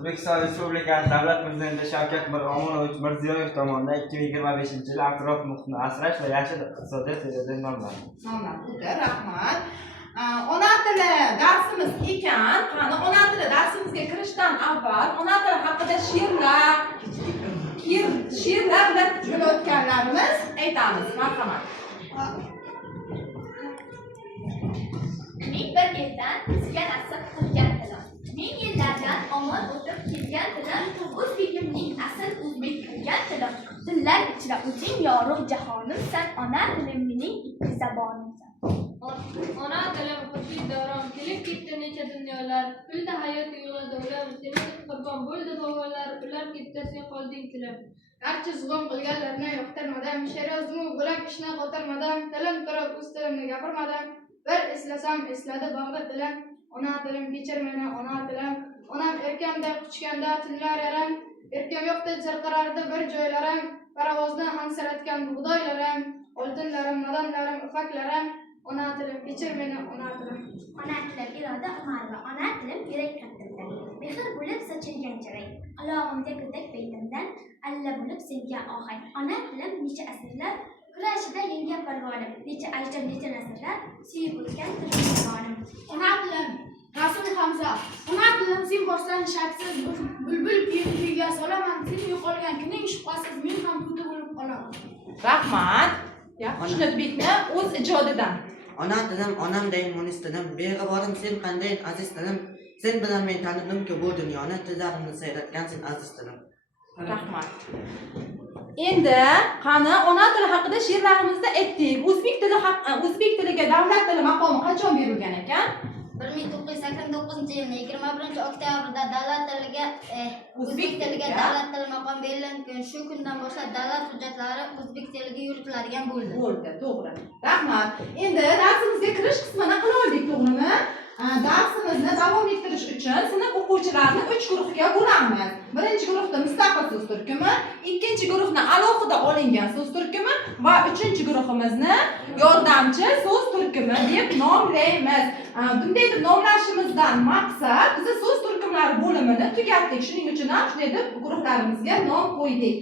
O'zbekiston Respublikasi Davlat Prezidenti Shavkat Miromonovich Mirziyoyev tomonidan 2025-yil atrof muhitni asrash va yashil iqtisodiyot deya nomlandi. Rahmat. Ona tili darsimiz ekan. Qani ona tili darsimizga kirishdan avval ona tili haqida she'rlar bilan o'tganlarimiz aytamiz. Marhamat. Ming bir yildan bizga nasib qilgan tilim, ming yillardan omon o'tib kelgan tilim, o'zbekimning asl o'zbek qilgan tilim. Tillar ichra o'zing yorug' jahonimsan, ona tilim mening ikki zabonimsan. Ona tilim xuddi davron kelib ketdi necha dunyolar, pulda hayot yo'lida ular seni qurbon bo'ldi bobolar, ular ketdi sen qolding tilim. Barcha zulm qilganlarni yoqtirmadim, she'rozmu bo'lak ishni qo'tarmadim, tilim turib o'z tilimni gapirmadim. Bir eslasam esladi bog'da tilim, ona tilim kechir meni ona tilim. Onam erkamda quchganda tunlar yaram, erkam yo'qda zirqirardi bir joylarim, parovozdan hamsiratgan bug'doylarim, oltinlarim, madonlarim, ifaklarim. Ona tilim kechir meni ona tilim. Ona tilim iroda umarva, ona tilim yurak qattiqdir. Mehr bo'lib sochilgan chiroy, qulog'imga kirdik beytimdan, alla bo'lib sevgan ohang. Ona tilim necha asrlar kurashida yengan parvonim, necha ajdod necha nasllar suyib o'tgan tilim javonim. Ona tilim Rasul Hamza, ona tilim sen borsan shaksiz bulbul kuyga solaman, sen yo'qolgan kuning shubhasiz men ham kuyda bo'lib qolaman. Rahmat. Xushnudbekni o'z ijodidan. Ona tilim, onamday munis tilim, beg'uborim sen qanday aziz tilim, sen bilan men tanidimki bu dunyoni, tillarimni sayratgansen aziz tilim. Rahmat. Endi qani ona tili haqida she'rlarimizda aytdik. O'zbek tiliga davlat tili maqomi qachon berilgan ekan? 1989-yilning 21-oktyabrida davlat tiliga o'zbek tiliga davlat tili maqomi berilgan. Shu kundan boshlab davlat hujjatlari o'zbek tiliga yuritiladigan bo'ldi. To'g'ri. Rahmat. Endi darsimizga kirish qismini qila oldik, to'g'rimi? Darsimizni davom ettirish uchun sinf o'quvchilarini 3 guruhga bo'lamiz. Birinchi guruhda mustaqil so'z turkumi, ikkinchi guruhni alohida olingan so'z turkumi va uchinchi guruhimizni yordamchi so'z turkumi deb nomlaymiz. Bunday deb nomlashimizdan maqsad biz so'z turkumlari bo'limini tugatdik. Shuning uchun ham shunday deb guruhlarimizga nom qo'ydik.